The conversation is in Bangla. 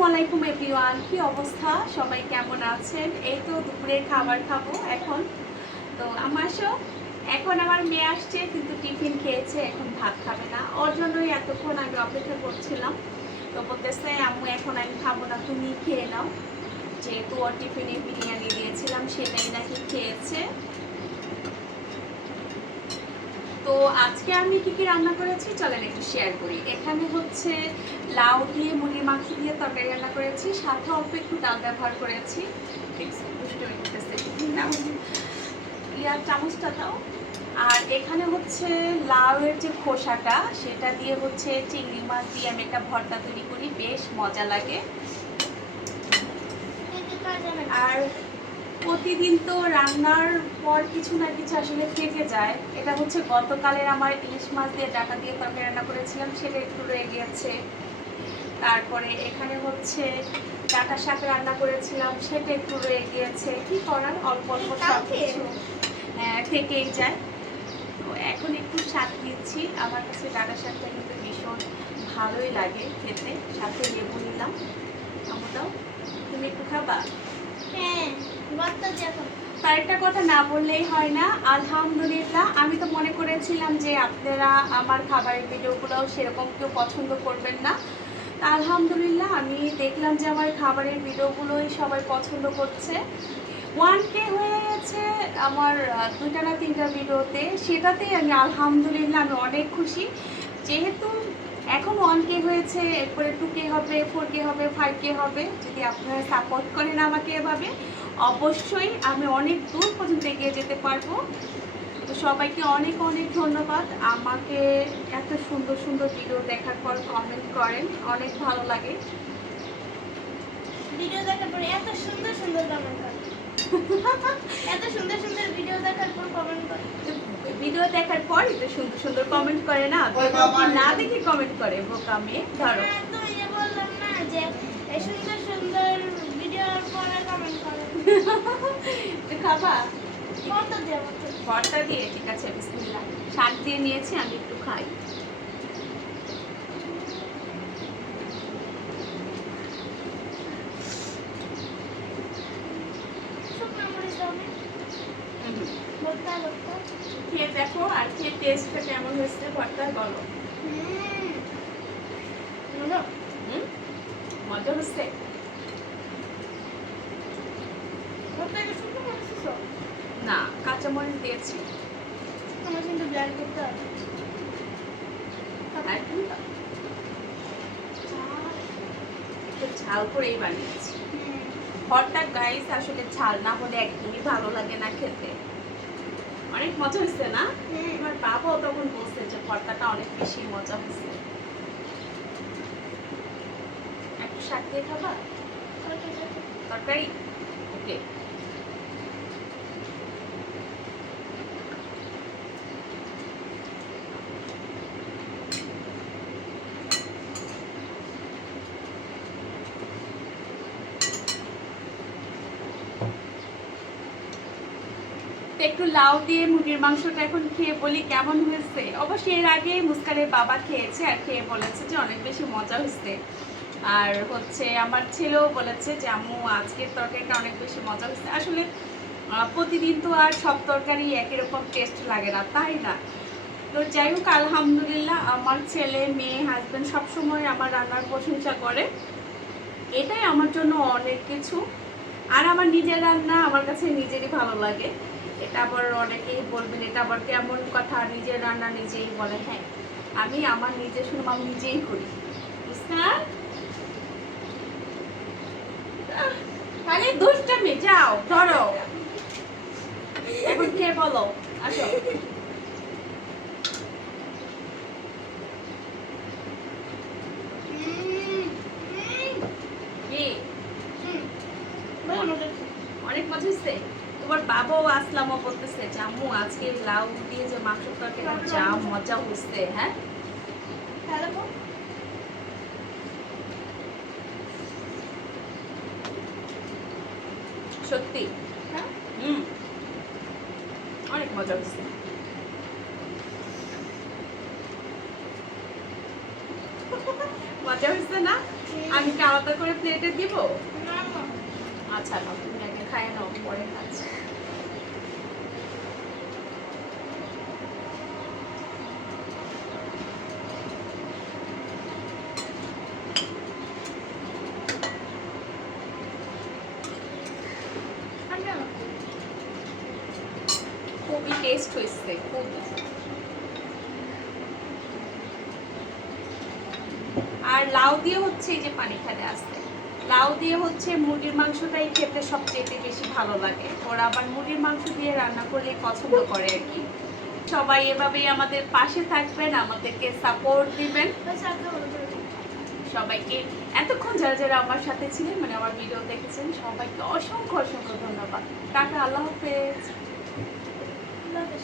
আসসালামু আলাইকুম এভরিওয়ান, কি অবস্থা? সবাই কেমন আছেন? এই তো দুপুরে খাবার খাবো এখন। তো এখন আমার মেয়ে আসছে, কিন্তু টিফিন খেয়েছে, এখন ভাত খাবে না। ওর জন্যই এতক্ষণ আমি অপেক্ষা করছিলাম। তো বলতেছে আম্মু এখন আমি খাবো না, তুমি খেয়ে নাও। যেহেতু ওর টিফিনে বিরিয়ানি দিয়েছিলাম, সেটাই নাকি খেয়েছে। তো আজকে আমি কি কি রান্না করেছি চলেন একটু শেয়ার করি। এখানে হচ্ছে লাউ দিয়ে মুরগির মাংস দিয়ে তরকারি রান্না করেছি, সাথে অল্প একটু ডাল ব্যবহার করেছি। ইয়ার চামচটা দাও। আর এখানে হচ্ছে লাউয়ের যে খোসাটা, সেটা দিয়ে হচ্ছে চিংড়ি মাছ দিয়ে আমি একটা ভর্তা তৈরি করি, বেশ মজা লাগে। আর প্রতিদিন তো রান্নার পর কিছু না কিছু আসলে থেকে যায়। এটা হচ্ছে গতকালের আমার ইলিশ মাছ দিয়ে ডাটা দিয়ে তরকারি রান্না করেছিলাম, সেটা একটু রয়ে গিয়েছে। তারপরে এখানে হচ্ছে ডাটা শাক রান্না করেছিলাম, সেটা একটু রয়ে গিয়েছে। কি করার, অল্প অল্প সব কিছু থেকেই যায়। তো এখন একটু শাক দিচ্ছি। আমার কাছে ডাটা শাকটা কিন্তু ভীষণ ভালোই লাগে খেতে। সাথে লেবু নিলাম। আমরাও, তুমি একটু খাবা? হ্যাঁ, তার একটা কথা না বললেই হয় না, আলহামদুলিল্লাহ। আমি তো মনে করেছিলাম যে আপনারা আমার খাবারের ভিডিওগুলো সেরকম কেউ পছন্দ করবেন না। আলহামদুলিল্লাহ আমি দেখলাম যে আমার খাবারের ভিডিওগুলোই সবাই পছন্দ করছে। 1K হয়ে গেছে আমার 2টা না 3টা ভিডিওতে, সেটাতেই আমি আলহামদুলিল্লাহ আমি অনেক খুশি। যেহেতু এখন 1K হয়েছে, এরপরে 2K হবে, 4K হবে, 5K হবে। যদি আপনারা সাপোর্ট করেন আমাকে এভাবে, অবশ্যই আমি অনেক দূর পর্যন্ত এগিয়ে যেতে পারবো। তো সবাইকে অনেক অনেক ধন্যবাদ। আমাকে এত সুন্দর সুন্দর ভিডিও দেখার পর কমেন্ট করেন, অনেক ভালো লাগে। ভিডিও দেখার পর এত সুন্দর সুন্দর কমেন্ট করে। এত সুন্দর সুন্দর ভিডিও দেখার পর কমেন্ট করে। ভিডিও দেখার পর এত সুন্দর সুন্দর কমেন্ট করে না, না দেখে কমেন্ট করে বোকা মেয়ে। ধরো তুমি যে বললাম না যে এই সুন্দর সুন্দর ভিডিওর পরে কমেন্ট করে। তুই খাবা? কত দেব? ভর্তা দিয়ে, ঠিক আছে, বিসমিল্লাহ। শাক দিয়ে নিয়েছি, আমি একটু খাই। শুকনো মরিচ দাও না? ভর্তা ভর্তা। খেয়ে দেখো, আর খেয়ে টেস্টটা কেমন হয়েছে ভর্তা বলো। মজা। মজা হচ্ছে? ভর্তাকে শুকনো মরিচ দিছো? না, কাঁচামরিচ দিয়েছি। আমার কিন্তু ব্ল্যান্ড করতে হবে। আর একটু ঝাল করেই বানিয়েছি ভর্তা গাইস। আসলে ঝাল না হলে একদমই ভালো লাগে না খেতে। অনেক মজা হয়েছে না? আমার বাবাও তখন বলছে যে ভর্তাটা অনেক বেশি মজা হয়েছে। একটু শাক দিয়ে খাবা? তরকারি? ওকে। একটু লাউ দিয়ে মুরগির মাংসটা এখন খেয়ে বলি কেমন হয়েছে। অবশ্যই এর আগে মুস্কানের বাবা খেয়েছে, আর খেয়ে বলেছে যে অনেক বেশি মজা হয়েছে। আর হচ্ছে আমার ছেলেও বলেছে যে আম্মু আজকের তরকারিটা অনেক বেশি মজা হয়েছে। আসলে প্রতিদিন তো আর সব তরকারি একই রকম টেস্ট লাগে না, তাই না? তো যাই হোক, আলহামদুলিল্লাহ আমার ছেলে মেয়ে হাজব্যান্ড সবসময় আমার রান্নার প্রশংসা করে, এটাই আমার জন্য অনেক কিছু। আর আমার নিজের রান্না আমার কাছে নিজেরই ভালো লাগে। এটা আবার অনেকেই বলবেন এটা আবার কেমন কথা, নিজের রান্না নিজেই বলে। হ্যাঁ, আমি আমার নিজের শুনুন আমি নিজেই করি, বুঝছেন? খালি দুষ্টামি। যাও ধরো, এখন খেয়ে বলো। আসো। কি অনেক মজা হচ্ছে? তোমার বাবাও আসলামও বলতেছে যে আম্মু আজকে লাউ দিয়ে যে মাংস তরকারিটা যা মজা হচ্ছে। হ্যাঁ, সত্যি অনেক মজা হচ্ছে। মজা হচ্ছে না? আমি কি আলাদা করে প্লেটে দিব? না না আচ্ছা না, তুমি আগে খাইয়ে নাও, পরে খাচ্ছি। আমরা খুবই টেস্ট হয়েছে, খুবই। আর লাউ দিয়ে হচ্ছে এই যে পানি খেলে আসতে, লাউ দিয়ে হচ্ছে মুরগির মাংসটাই খেতে সবচেয়ে বেশি ভালো লাগে। ওরা আবার মুরগির মাংস দিয়ে রান্না করলে পছন্দ করে আর কি। সবাই এভাবেই আমাদের পাশে থাকবেন, আমাদেরকে সাপোর্ট দিবেন। বস আগে বলতে সবাইকে এতক্ষণ যারা যারা আমার সাথে ছিলেন, মানে আমার ভিডিও দেখেছেন, সবাইকে অসংখ্য অসংখ্য ধন্যবাদ। টাটা, আল্লাহ হাফেজ। হবে